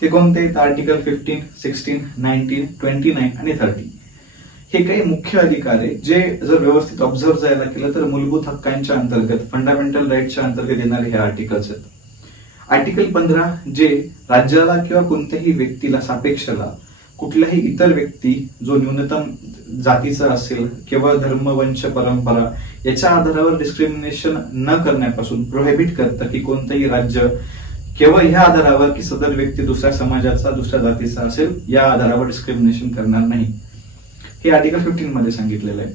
ते कोणते? Article fifteen sixteen nineteen twenty nine आणि थर्टी हे काही मुख्य अधिकार आहे. जे जर व्यवस्थित ऑब्झर्व जायला केलं तर मूलभूत हक्कांच्या अंतर्गत फंडामेंटल राईटच्या अंतर्गत येणारे हे आर्टिकल्स आहेत. आर्टिकल पंधरा जे राज्याला किंवा कोणत्याही व्यक्तीला सापेक्षला कुठल्याही इतर व्यक्ती जो न्यूनतम जातीचा असेल किंवा धर्म वंश परंपरा याच्या आधारावर डिस्क्रिमिनेशन न करण्यापासून प्रोहिबिट करतं की कोणतंही राज्य केवळ ह्या आधारावर की सदर व्यक्ती दुसऱ्या समाजाचा दुसऱ्या जातीचा असेल या आधारावर डिस्क्रिमिनेशन करणार नाही. हे आर्टिकल फिफ्टीन मध्ये सांगितलेलं आहे.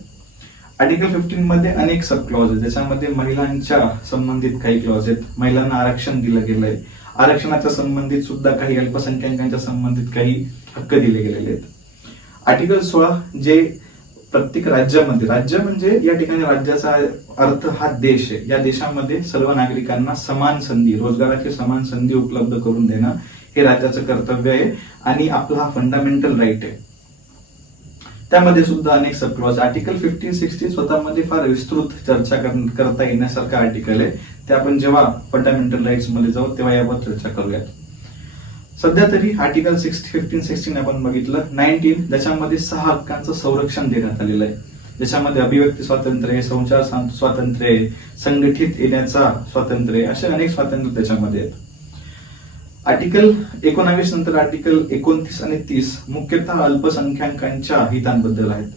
आर्टिकल फिफ्टीन मध्ये अनेक सब क्लॉज आहेत. ज्याच्यामध्ये महिलांच्या संबंधित काही क्लॉज आहेत. महिलांना आरक्षण दिलं गेलंय. आरक्षणाच्या संबंधित सुद्धा काही अल्पसंख्याकांच्या संबंधित काही हक्क दिले गेलेले आहेत. आर्टिकल सोळा जे प्रत्येक राज्यामध्ये. राज्य म्हणजे या ठिकाणी राज्याचा अर्थ हा देश आहे. या देशामध्ये सर्व नागरिकांना समान संधी रोजगाराची समान संधी उपलब्ध करून देणं हे राज्याचं कर्तव्य आहे आणि आपला हा फंडामेंटल राईट आहे. त्यामध्ये सुद्धा अनेक sub clause article fifteen sixty स्वतःमध्ये फार विस्तृत चर्चा करता येण्यासारखं आर्टिकल आहे. ते आपण जेव्हा फंडामेंटल राईट्समध्ये जाऊ तेव्हा यावर चर्चा करूयात. सध्या तरी आर्टिकल सिक्स फिफ्टीन सिक्स्टीन आपण बघितलं. नाईन्टीन ज्याच्यामध्ये सहा हक्कांचं संरक्षण देण्यात आलेलं आहे. ज्याच्यामध्ये अभिव्यक्ती स्वातंत्र्य आहे संचार स्वातंत्र्य आहे संघटित येण्याचा स्वातंत्र्य आहे असे अनेक स्वातंत्र्य त्याच्यामध्ये आहेत. आर्टिकल एकोणावीस नंतर आर्टिकल एकोणतीस आणि तीस मुख्यतः अल्पसंख्याकांच्या हितांबद्दल आहेत.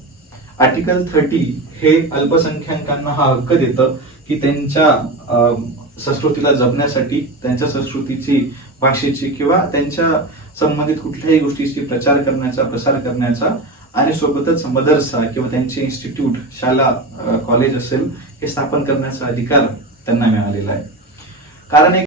आर्टिकल थर्टी हे अल्पसंख्याकांना हा हक्क देतं की त्यांच्या अं, संस्कृतीला जपण्यासाठी त्यांच्या संस्कृतीची भाषेची किंवा त्यांच्या संबंधित कुठल्याही गोष्टीची प्रचार करण्याचा प्रसार करण्याचा आणि सोबतच मदरसा किंवा त्यांचे इन्स्टिट्यूट शाळा कॉलेज असेल हे स्थापन करण्याचा अधिकार त्यांना मिळालेला आहे. कारण एक